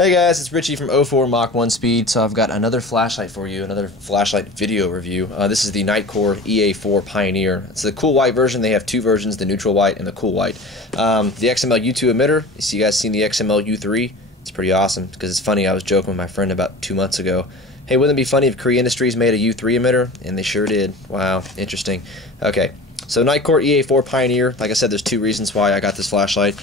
Hey guys, it's Richie from 04 Mach 1 Speed. So I've got another flashlight for you, another flashlight video review. This is the NITECORE EA4 Pioneer. It's the cool white version. They have two versions, the neutral white and the cool white. The XML U2 emitter, you guys seen the XML U3? It's pretty awesome because it's funny, I was joking with my friend about 2 months ago. Hey, wouldn't it be funny if Korea Industries made a U3 emitter? And they sure did. Wow, interesting. Okay, so NITECORE EA4 Pioneer, like I said, there's two reasons why I got this flashlight.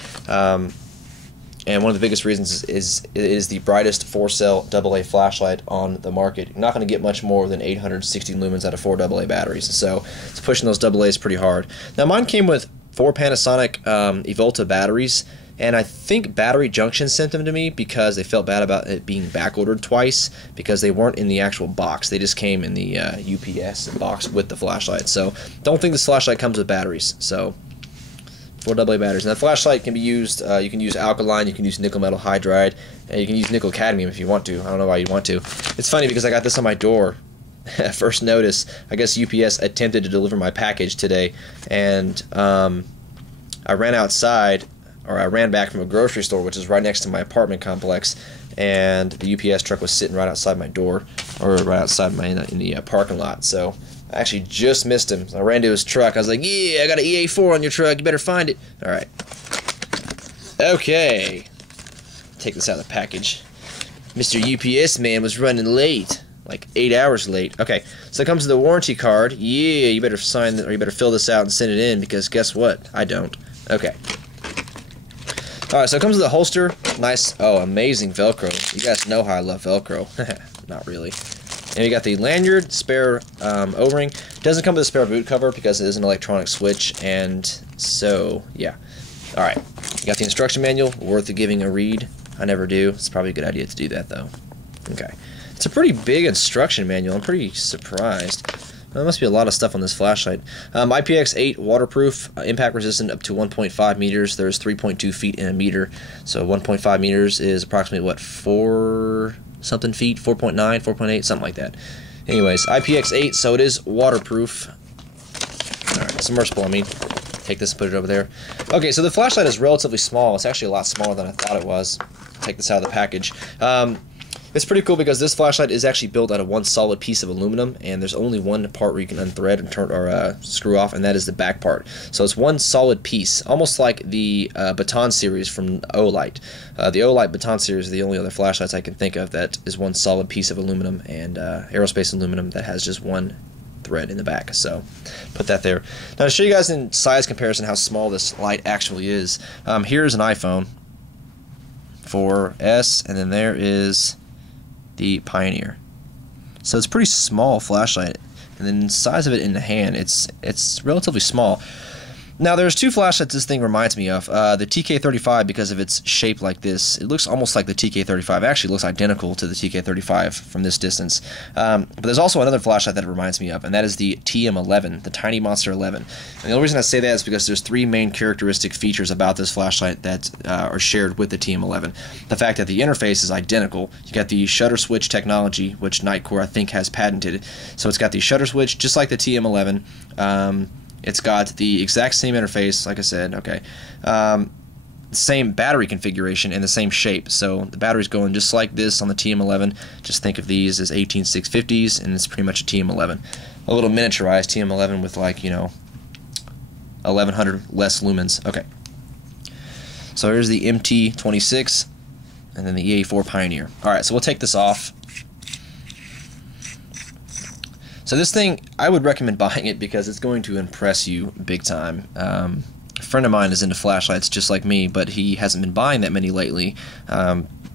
And one of the biggest reasons is it is the brightest 4-cell AA flashlight on the market. You're not going to get much more than 860 lumens out of 4 AA batteries, so it's pushing those AA's pretty hard. Now mine came with 4 Panasonic Evolta batteries, and I think battery junction sent them to me because they felt bad about it being back-ordered twice because they weren't in the actual box. They just came in the UPS box with the flashlight. So don't think this flashlight comes with batteries. So 4 AA batteries. And that flashlight can be used, you can use alkaline, you can use nickel metal hydride, and you can use nickel cadmium if you want to. I don't know why you'd want to. It's funny because I got this on my door. First notice, I guess UPS attempted to deliver my package today, and I ran outside, or I ran back from a grocery store, which is right next to my apartment complex, and the UPS truck was sitting right outside my door, or right outside my in the parking lot. So I actually just missed him. I ran to his truck. I was like, yeah, I got an EA4 on your truck. You better find it. All right. Okay. Take this out of the package. Mr. UPS man was running late. Like 8 hours late. Okay. So it comes with the warranty card. Yeah, you better sign or you better fill this out and send it in because guess what? I don't. Okay. Alright, so it comes with a holster. Nice. Oh, amazing Velcro. You guys know how I love Velcro. Not really. And you got the lanyard, spare O-ring. Doesn't come with a spare boot cover because it is an electronic switch, and so yeah. All right, you got the instruction manual, worth giving a read. I never do. It's probably a good idea to do that though. Okay, it's a pretty big instruction manual. I'm pretty surprised. There must be a lot of stuff on this flashlight. IPX8 waterproof, impact resistant up to 1.5 meters. There's 3.2 feet in a meter, so 1.5 meters is approximately what, 4 something feet, 4.9, 4.8, something like that. Anyways, IPX8, so it is waterproof. Alright, submersible, I mean. Take this and put it over there. Okay, so the flashlight is relatively small. It's actually a lot smaller than I thought it was. Take this out of the package. It's pretty cool because this flashlight is actually built out of one solid piece of aluminum, and there's only one part where you can unthread and turn or screw off, and that is the back part. So it's one solid piece, almost like the Baton series from Olight. The Olight Baton series are the only other flashlights I can think of that is one solid piece of aluminum and aerospace aluminum that has just one thread in the back. So put that there. Now to show you guys in size comparison how small this light actually is, here's an iPhone 4S, and then there is the Pioneer. So it's a pretty small flashlight, and then the size of it in the hand, it's relatively small. Now there's two flashlights this thing reminds me of. The TK35, because of its shape like this, it looks almost like the TK35. It actually looks identical to the TK35 from this distance. But there's also another flashlight that it reminds me of, and that is the TM11, the Tiny Monster 11. And the only reason I say that is because there's 3 main characteristic features about this flashlight that are shared with the TM11. The fact that the interface is identical. You got the shutter switch technology, which NITECORE I think has patented. So it's got the shutter switch just like the TM11. It's got the exact same interface, like I said, okay. Same battery configuration and the same shape. So the battery's going just like this on the TM11. Just think of these as 18650s, and it's pretty much a TM11. A little miniaturized TM11 with, like, you know, 1100 less lumens. Okay. So here's the MT26 and then the EA4 Pioneer. Alright, so we'll take this off. So this thing, I would recommend buying it because it's going to impress you big time. A friend of mine is into flashlights just like me, but he hasn't been buying that many lately,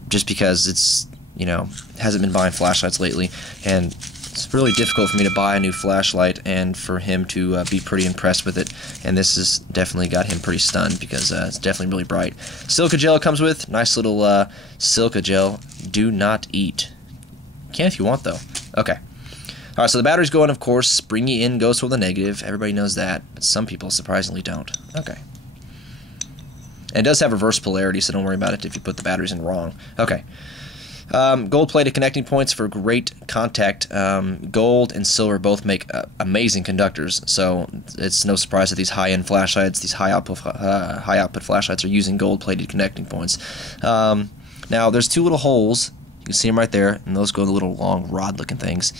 just because it's, you know, hasn't been buying flashlights lately, and it's really difficult for me to buy a new flashlight and for him to be pretty impressed with it, and this has definitely got him pretty stunned because it's definitely really bright. Silica gel it comes with, nice little silica gel. Do not eat. You can if you want though. Okay. Alright, so the battery's going, of course. Springy in goes for the negative. Everybody knows that, but some people surprisingly don't. Okay. And it does have reverse polarity, so don't worry about it if you put the batteries in wrong. Okay. Gold-plated connecting points for great contact. Gold and silver both make amazing conductors, so it's no surprise that these high-end flashlights, these high output flashlights, are using gold-plated connecting points. Now there's two little holes, you can see them right there, and those go in the little long rod looking things.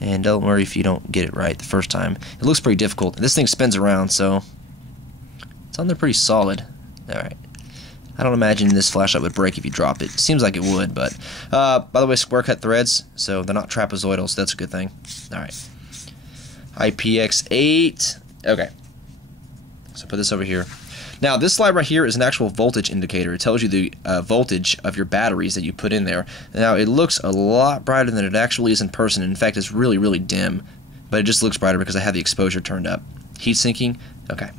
And don't worry if you don't get it right the first time. It looks pretty difficult. This thing spins around, so it's on there pretty solid. Alright. I don't imagine this flashlight would break if you drop it. Seems like it would, but by the way, square cut threads, so they're not trapezoidal, so that's a good thing. Alright. IPX8. Okay. So put this over here. Now this slide right here is an actual voltage indicator. It tells you the voltage of your batteries that you put in there. Now it looks a lot brighter than it actually is in person. In fact, it's really, really dim, but it just looks brighter because I have the exposure turned up. Heat sinking. Okay.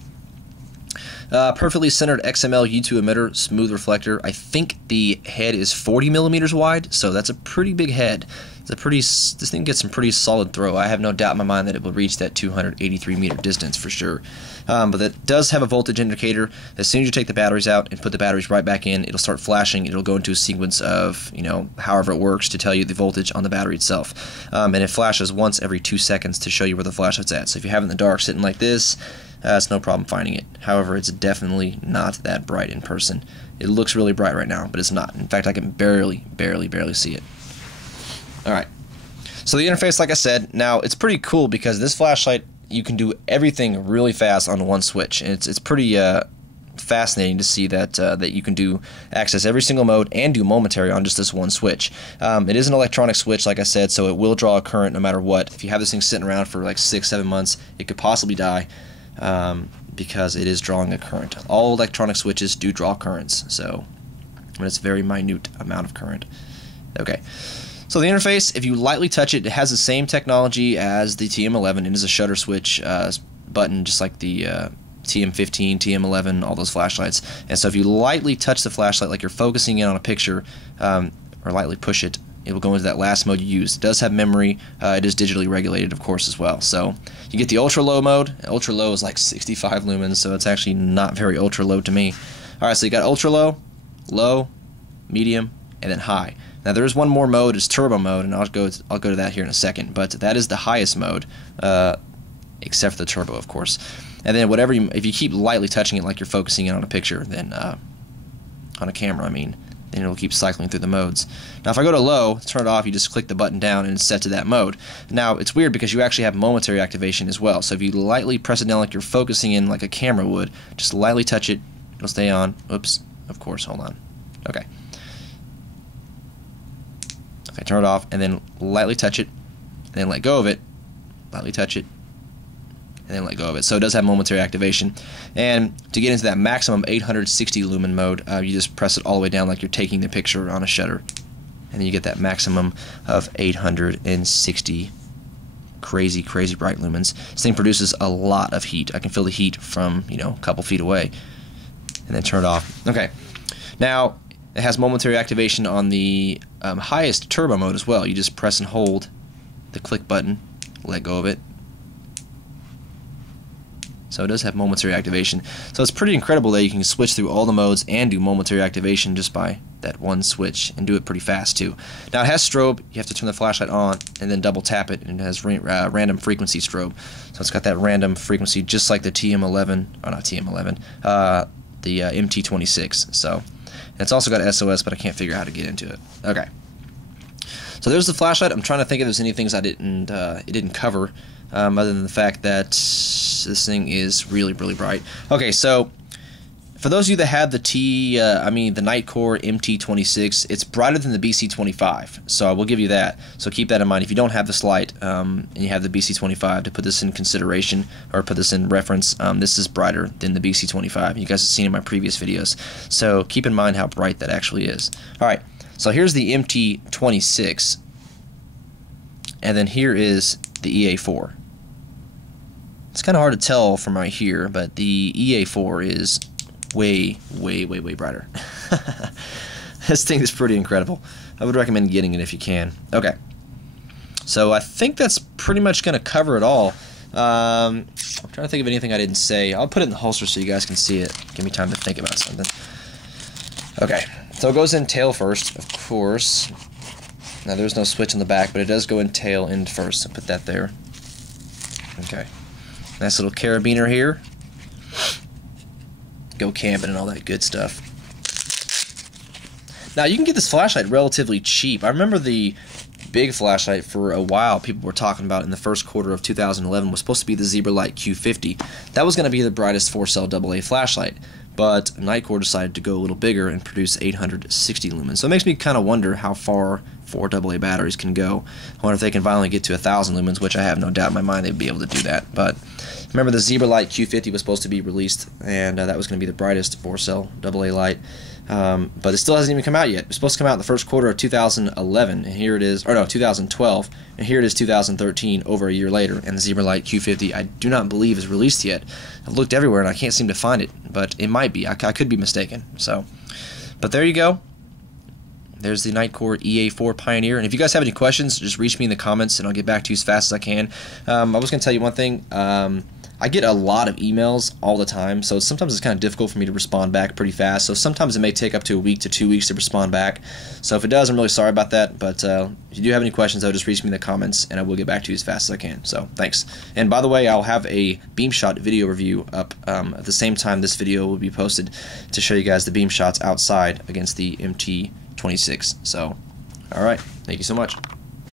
Perfectly centered XML U2 emitter, smooth reflector. I think the head is 40 millimeters wide, so that's a pretty big head. This thing gets some pretty solid throw. I have no doubt in my mind that it will reach that 283 meter distance for sure. But that does have a voltage indicator. As soon as you take the batteries out and put the batteries right back in, it'll start flashing. It'll go into a sequence of, however it works to tell you the voltage on the battery itself. And it flashes once every 2 seconds to show you where the flashlight's at. So if you have it in the dark sitting like this, it's no problem finding it. However, it's definitely not that bright in person. It looks really bright right now, but it's not. In fact, I can barely see it. Alright, so the interface, like I said, now it's pretty cool because this flashlight, you can do everything really fast on one switch. And it's pretty fascinating to see that that you can access every single mode and do momentary on just this one switch. It is an electronic switch, like I said, so it will draw a current no matter what. If you have this thing sitting around for like 6-7 months, it could possibly die because it is drawing a current. All electronic switches do draw currents, so it's a very minute amount of current. Okay. So the interface, if you lightly touch it, it has the same technology as the TM11. It is a shutter switch button, just like the TM15, TM11, all those flashlights. And so if you lightly touch the flashlight like you're focusing in on a picture, or lightly push it, it will go into that last mode you use. It does have memory. It is digitally regulated, of course, as well. So you get the ultra-low mode. Ultra-low is like 65 lumens, so it's actually not very ultra-low to me. Alright, so you got ultra-low, low, medium, and then high. Now there is one more mode, is turbo mode, and I'll go to that here in a second. But that is the highest mode, except for the turbo, of course. And then if you keep lightly touching it like you're focusing in on a picture, then on a camera, then it'll keep cycling through the modes. Now if I go to low, turn it off, you just click the button down and it's set to that mode. Now it's weird because you actually have momentary activation as well. So if you lightly press it down like you're focusing in like a camera would, just lightly touch it, it'll stay on. Oops, of course, hold on. Okay. Okay, turn it off, and then lightly touch it, and then let go of it, lightly touch it, and then let go of it. So it does have momentary activation. And to get into that maximum 860 lumen mode, you just press it all the way down like you're taking the picture on a shutter, and then you get that maximum of 860 crazy bright lumens. This thing produces a lot of heat. I can feel the heat from, a couple feet away. And then turn it off. Okay. Now, it has momentary activation on the highest turbo mode as well. You just press and hold the click button, let go of it. So it does have momentary activation. So it's pretty incredible that you can switch through all the modes and do momentary activation just by that one switch, and do it pretty fast too. Now it has strobe. You have to turn the flashlight on and then double tap it, and it has random frequency strobe. So it's got that random frequency just like the TM11, or not TM11, the MT26. So it's also got SOS, but I can't figure out how to get into it. Okay. So there's the flashlight. I'm trying to think if there's any things it didn't cover, other than the fact that this thing is really bright. Okay, so for those of you that have the the NITECORE MT26, it's brighter than the BC25, so I will give you that. So keep that in mind. If you don't have this light and you have the BC25, to put this in consideration or put this in reference, this is brighter than the BC25. You guys have seen in my previous videos, so keep in mind how bright that actually is. Alright, so here's the MT26, and then here is the EA4. It's kind of hard to tell from right here, but the EA4 is way brighter. This thing is pretty incredible. I would recommend getting it if you can. Okay, so I think that's pretty much going to cover it all. I'm trying to think of anything I didn't say. I'll put it in the holster so you guys can see it. Give me time to think about something. Okay, so it goes in tail first, of course. Now there's no switch in the back, but it does go in tail end first, so put that there. Okay, nice little carabiner here. Go camping and all that good stuff. Now, you can get this flashlight relatively cheap. I remember the big flashlight for a while people were talking about in the first quarter of 2011 was supposed to be the Zebralight Q50. That was going to be the brightest 4-cell AA flashlight, but NITECORE decided to go a little bigger and produce 860 lumens. So it makes me kind of wonder how far 4 AA batteries can go. I wonder if they can finally get to 1,000 lumens, which I have no doubt in my mind they'd be able to do that. But remember, the Zebralight Q50 was supposed to be released, and that was going to be the brightest 4-cell AA light. But it still hasn't even come out yet. It's supposed to come out in the first quarter of 2011, and here it is, or no, 2012, and here it is 2013, over a year later, and the Zebralight Q50 I do not believe is released yet. I've looked everywhere and I can't seem to find it, but it might be. I could be mistaken. So, but there you go. There's the NITECORE EA4 Pioneer, and if you guys have any questions, just reach me in the comments and I'll get back to you as fast as I can. I was going to tell you one thing. I get a lot of emails all the time, so sometimes it's kind of difficult for me to respond back pretty fast. So sometimes it may take up to a week to 2 weeks to respond back. So if it does, I'm really sorry about that. But if you do have any questions, though, just reach me in the comments, and I will get back to you as fast as I can. So thanks. And by the way, I'll have a beam shot video review up at the same time this video will be posted to show you guys the beam shots outside against the MT26. So, all right. Thank you so much.